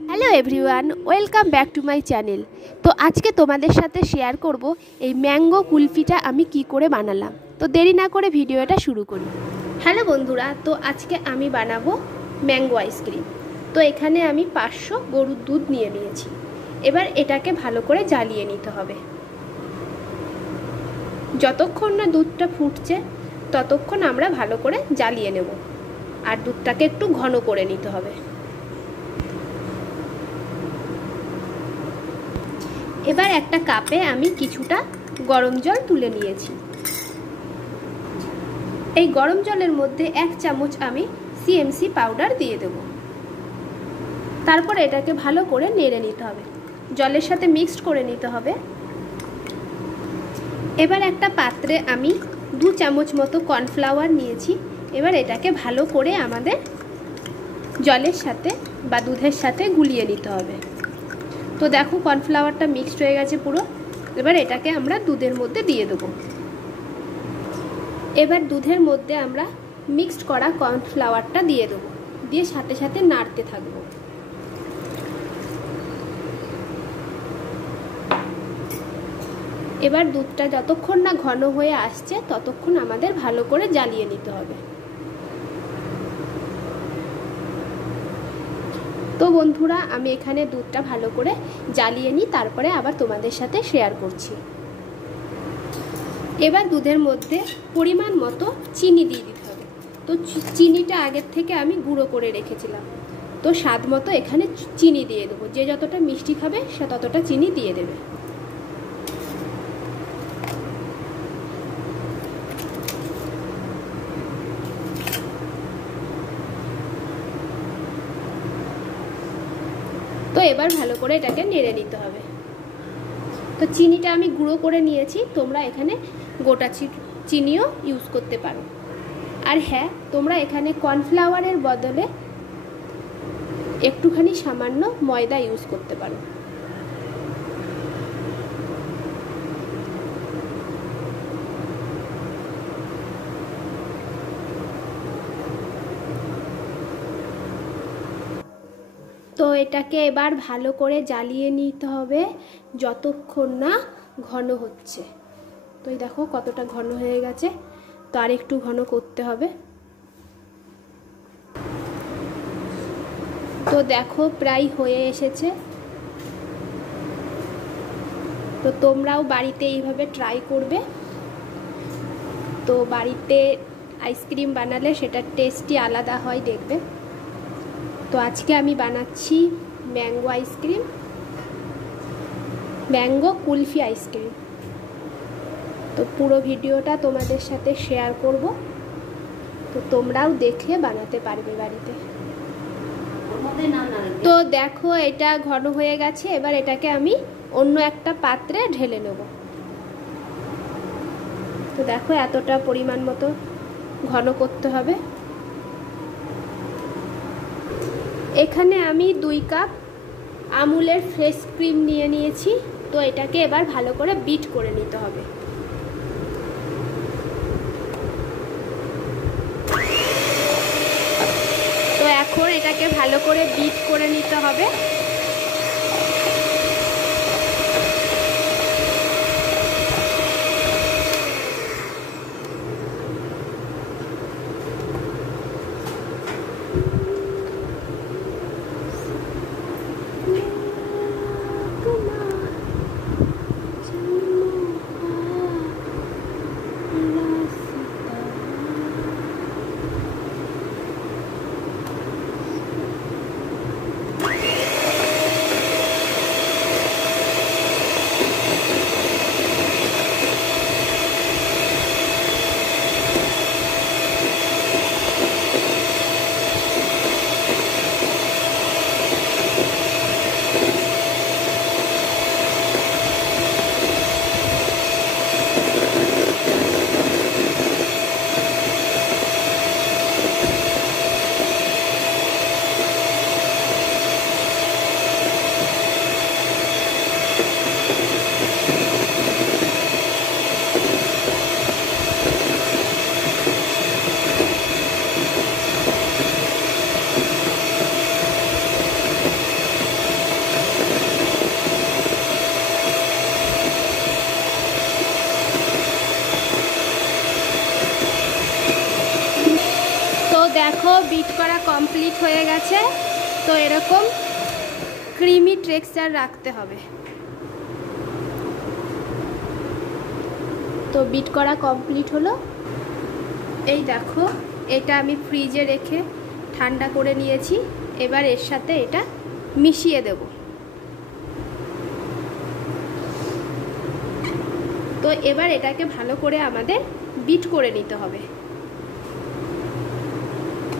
Hello everyone, welcome back to my channel. তো আজকে তোমাদের সাথে শেয়ার করব এই ম্যাঙ্গো কুলফিটা আমি কি করে বানালাম। তো দেরি না করে ভিডিওটা শুরু করি। হ্যালো বন্ধুরা, তো আজকে আমি বানাবো ম্যাঙ্গো আইসক্রিম। তো এখানে আমি 500 গরুর দুধ নিয়ে নিয়েছি। এবার এটাকে ভালো করে জ্বালিয়ে নিতে হবে। যতক্ষণ না দুধটা ফুটছে ততক্ষণ আমরা ভালো করে জ্বালিয়ে নেব, আর দুধটাকে একটু ঘন করে নিতে হবে। এবার একটা কাপে আমি কিছুটা গরম জল তুলে নিয়েছি। এই গরম জলের মধ্যে 1 চামচ আমি সিএমসি পাউডার দিয়ে দেব। তারপর এটাকে ভালো করে নেড়ে নিতে হবে, জলের সাথে মিক্সড করে নিতে হবে। এবার একটা পাত্রে আমি 2 চামচ মতো কর্নফ্লাওয়ার নিয়েছি। এবার এটাকে ভালো করে আমাদের জলের সাথে বা দুধের সাথে গুলিয়ে নিতে হবে। তো দেখো কর্নফ্লাওয়ারটা মিক্সড হয়ে গেছে পুরো। এবার এটাকে আমরা দুধের মধ্যে দিয়ে দেবো। এবার দুধের মধ্যে আমরা মিক্সড করা কর্নফ্লাওয়ারটা দিয়ে দেবো, দিয়ে সাথে সাথে নাড়তে থাকবো। এবার দুধটা যতক্ষণ না ঘন হয়ে আসছে ততক্ষণ আমাদের ভালো করে জ্বালিয়ে নিতে হবে। তো বন্ধুরা, আমি এখানে দুধটা ভালো করে জ্বালিয়ে নিই, তারপরে আবার তোমাদের সাথে শেয়ার করছি। এবার দুধের মধ্যে পরিমাণ মতো চিনি দিয়ে দিতে হবে। তো চিনিটা আগের থেকে আমি গুঁড়ো করে রেখেছিলাম। তো স্বাদ মতো এখানে চিনি দিয়ে দেবো। যে যতটা মিষ্টি খাবে সে ততটা চিনি দিয়ে দেবে। তো এবার ভালো করে এটাকে নেড়ে নিতে হবে। তো চিনিটা আমি গুঁড়ো করে নিয়েছি, তোমরা এখানে গোটা চিনিও ইউজ করতে পারো। আর হ্যাঁ, তোমরা এখানে কর্নফ্লাওয়ারের বদলে একটুখানি সামান্য ময়দা ইউজ করতে পারো। তো এটাকে এবার ভালো করে জ্বালিয়ে নিতে হবে যতক্ষণ না ঘন হচ্ছে। তো এই দেখো কতটা ঘন হয়ে গেছে। তো আর একটু ঘন করতে হবে। তো দেখো প্রায় হয়ে এসেছে। তো তোমরাও বাড়িতে এইভাবে ট্রাই করবে। তো বাড়িতে আইসক্রিম বানালে সেটার টেস্টই আলাদা হয়, দেখবে। তো আজকে আমি বানাচ্ছি mango ice cream, mango kulfi ice cream. তো পুরো ভিডিওটা তোমাদের সাথে শেয়ার করব। তো তোমরাও দেখে বানাতে পারবে বাড়িতে। তো দেখো এটা ঘন হয়ে গেছে। এবার এটাকে আমি অন্য একটা পাত্রে ঢেলে নেব। তো দেখো এতটা পরিমাণ মতো ঘন করতে হবে। এখানে আমি 2 কাপ আমুলের ফ্রেশ ক্রিম নিয়ে নিয়েছি। তো এটাকে এবার ভালো করে বিট করে নিতে হবে। তো এখন এটাকে ভালো করে বিট করে নিতে হবে। কমপ্লিট হয়ে গেছে। তো এরকম ক্রিমি টেক্সচার রাখতে হবে। তো বিট করা কমপ্লিট হলো। এই দেখো, এটা আমি ফ্রিজে রেখে ঠান্ডা করে নিয়েছি। এবার এর সাথে এটা মিশিয়ে দেব। তো এবার এটাকে ভালো করে আমাদের বিট করে নিতে হবে।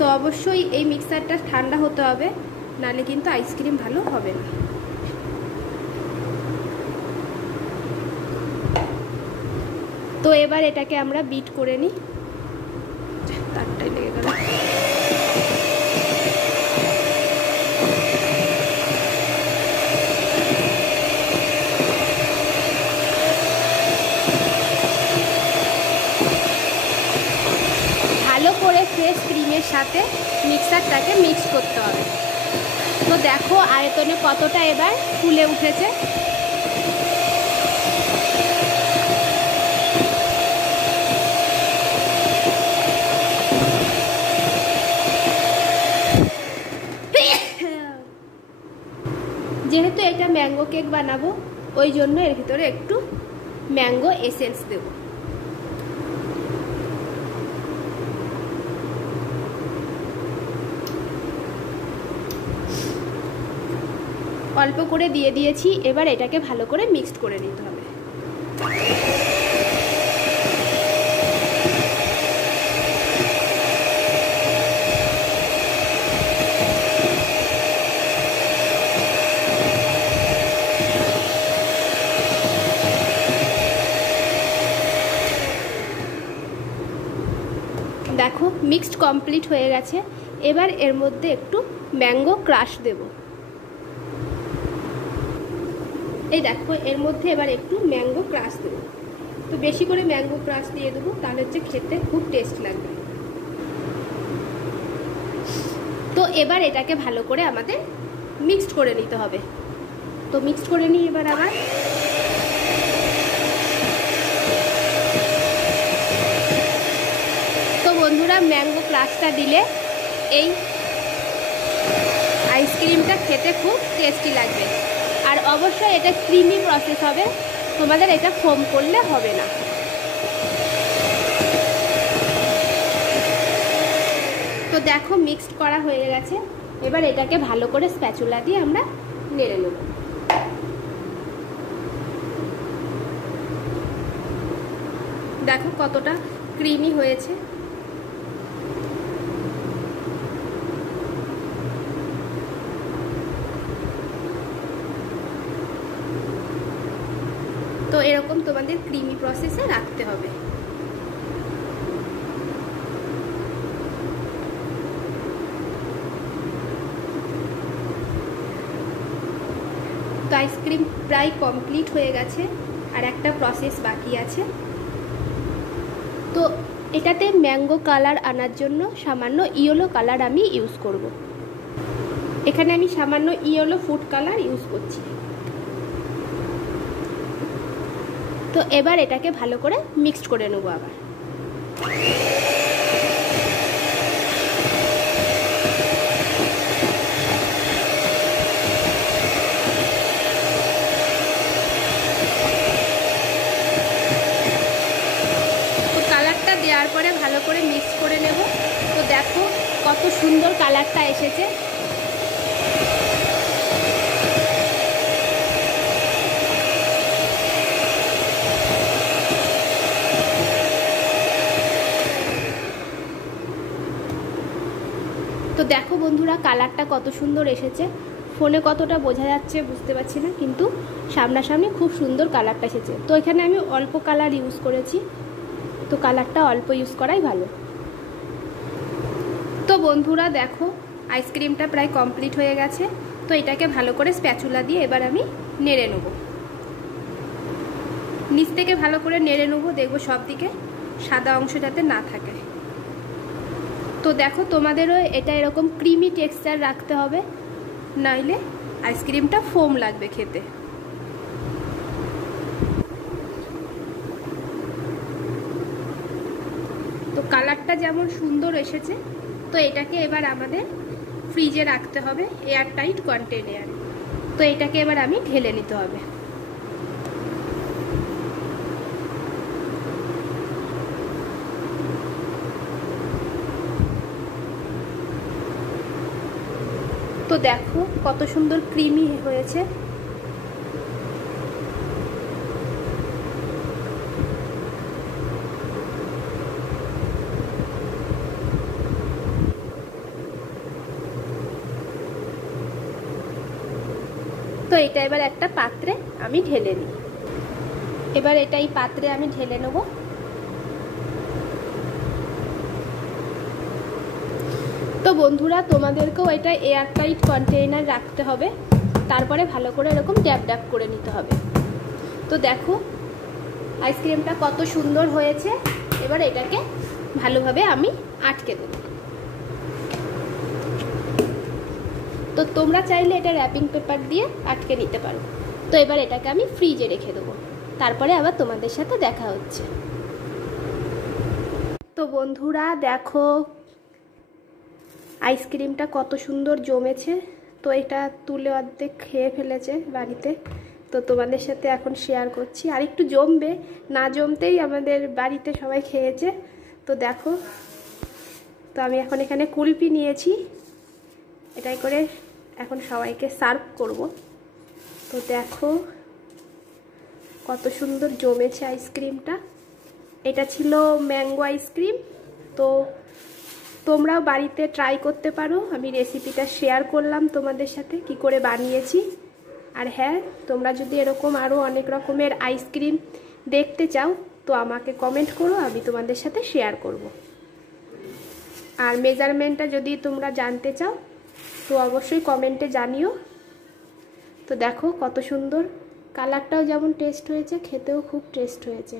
তো অবশ্যই এই মিক্সারটা ঠান্ডা হতে হবে, নাহলে কিন্তু আইসক্রিম ভালো হবে না। তো এবার এটাকে আমরা বিট করে নিই। তারটাই লেগে গেল। ভালো করে ফ্রেশ ক্রিমের সাথে মিক্সারটাকে মিক্স করতে হবে। তো দেখো আয়তনে কতটা এবার ফুলে উঠেছে। যেহেতু এটা ম্যাঙ্গো কেক বানাবো, ওই জন্য এর ভিতরে একটু ম্যাঙ্গো এসেন্স দেব। অল্প করে দিয়ে দিয়েছি। এবার এটাকে ভালো করে মিক্সড করে নিতে হবে। দেখো মিক্সড কমপ্লিট হয়ে গেছে। এবার এর মধ্যে একটু ম্যাঙ্গো ক্রাশ দেব। এই দেখো এর মধ্যে এবার একটু ম্যাঙ্গো ক্রাশ দেবো। তো বেশি করে ম্যাঙ্গো ক্রাশ দিয়ে দেবো, তাহলে হচ্ছে খেতে খুব টেস্ট লাগবে। তো এবার এটাকে ভালো করে আমাদের মিক্সড করে নিতে হবে। তো মিক্সড করে নিই এবার আবার। তো বন্ধুরা, ম্যাঙ্গো ক্রাশটা দিলে এই আইসক্রিমটা খেতে খুব টেস্টি লাগবে। আর অবশ্যই এটা ক্রিমি প্রসেস হবে, তোমাদের এটা ফোম করলে হবে না। তো দেখো মিক্সড করা হয়ে গেছে। এবার এটাকে ভালো করে স্প্যাচুলা দিয়ে আমরা নেড়ে নেব। দেখো কতটা ক্রিমি হয়েছে। তো এরকম তোমাদের ক্রিমি প্রসেসে রাখতে হবে। তো আইসক্রিম প্রায় কমপ্লিট হয়ে গেছে, আর একটা প্রসেস বাকি আছে। তো এটাতে ম্যাঙ্গো কালার আনার জন্য সামান্য ইয়েলো কালার আমি ইউজ করব। এখানে আমি সামান্য ইয়েলো ফুড কালার ইউজ করছি। তো এবার এটাকে ভালো করে মিক্সড করে নেবো আবার। তো কালারটা দেওয়ার পরে ভালো করে মিক্স করে নেব। তো দেখো কত সুন্দর কালারটা এসেছে। তো দেখো বন্ধুরা, কালারটা কত সুন্দর এসেছে। ফোনে কতটা বোঝা যাচ্ছে বুঝতে পারছি না, কিন্তু সামনাসামনি খুব সুন্দর কালারটা এসেছে। তো এখানে আমি অল্প কালার ইউজ করেছি, তো কালারটা অল্প ইউজ করাই ভালো। তো বন্ধুরা দেখো আইসক্রিমটা প্রায় কমপ্লিট হয়ে গেছে। তো এটাকে ভালো করে স্প্যাচুলা দিয়ে এবার আমি নেড়ে নেব। নিচ থেকে ভালো করে নেড়ে নেবো, দেখবো সব দিকে সাদা অংশ যাতে না থাকে। তো দেখো তোমাদেরও এটা এরকম ক্রিমি টেক্সচার রাখতে হবে, নইলে আইসক্রিমটা ফোম লাগবে খেতে। তো কালারটা যেমন সুন্দর এসেছে, তো এটাকে এবার আমাদের ফ্রিজে রাখতে হবে এয়ার টাইট কন্টেনারে। তো এটাকে এবার আমি ঢেলে নিতে হবে। তো দেখো কত সুন্দর ক্রিমি হয়েছে। তো এটা এবার একটা পাত্রে আমি ঢেলে নিই। এবার এটা এই পাত্রে আমি ঢেলে নেব। তো বন্ধুরা, তোমাদেরকেও এটা এয়ার টাইট কন্টেইনার রাখতে হবে, তারপরে ভালো করে এরকম ড্যাব ড্যাব করে নিতে হবে। তো দেখো আইসক্রিমটা কত সুন্দর হয়েছে। এবার এটাকে ভালোভাবে আমি আটকে দেব। তো তোমরা চাইলে এটা র্যাপিং পেপার দিয়ে আটকে নিতে পারো। তো এবার এটাকে আমি ফ্রিজে রেখে দেবো, তারপরে আবার তোমাদের সাথে দেখা হচ্ছে। তো বন্ধুরা দেখো আইসক্রিমটা কত সুন্দর জমেছে। তো এটা তুলে অর্ধেক খেয়ে ফেলেছে বাড়িতে। তো তোমাদের সাথে এখন শেয়ার করছি। আর একটু জমবে, না জমতেই আমাদের বাড়িতে সবাই খেয়েছে। তো দেখো, তো আমি এখন এখানে কুলফি নিয়েছি, এটাই করে এখন সবাইকে সার্ভ করব। তো দেখো কত সুন্দর জমেছে আইসক্রিমটা। এটা ছিল ম্যাঙ্গো আইসক্রিম। তো তোমরাও বাড়িতে ট্রাই করতে পারো। আমি রেসিপিটা শেয়ার করলাম তোমাদের সাথে কি করে বানিয়েছি। আর হ্যাঁ, তোমরা যদি এরকম আরও অনেক রকমের আইসক্রিম দেখতে চাও তো আমাকে কমেন্ট করো, আমি তোমাদের সাথে শেয়ার করব। আর মেজারমেন্টটা যদি তোমরা জানতে চাও তো অবশ্যই কমেন্টে জানিও। তো দেখো কত সুন্দর, কালারটাও যেমন টেস্ট হয়েছে, খেতেও খুব টেস্ট হয়েছে।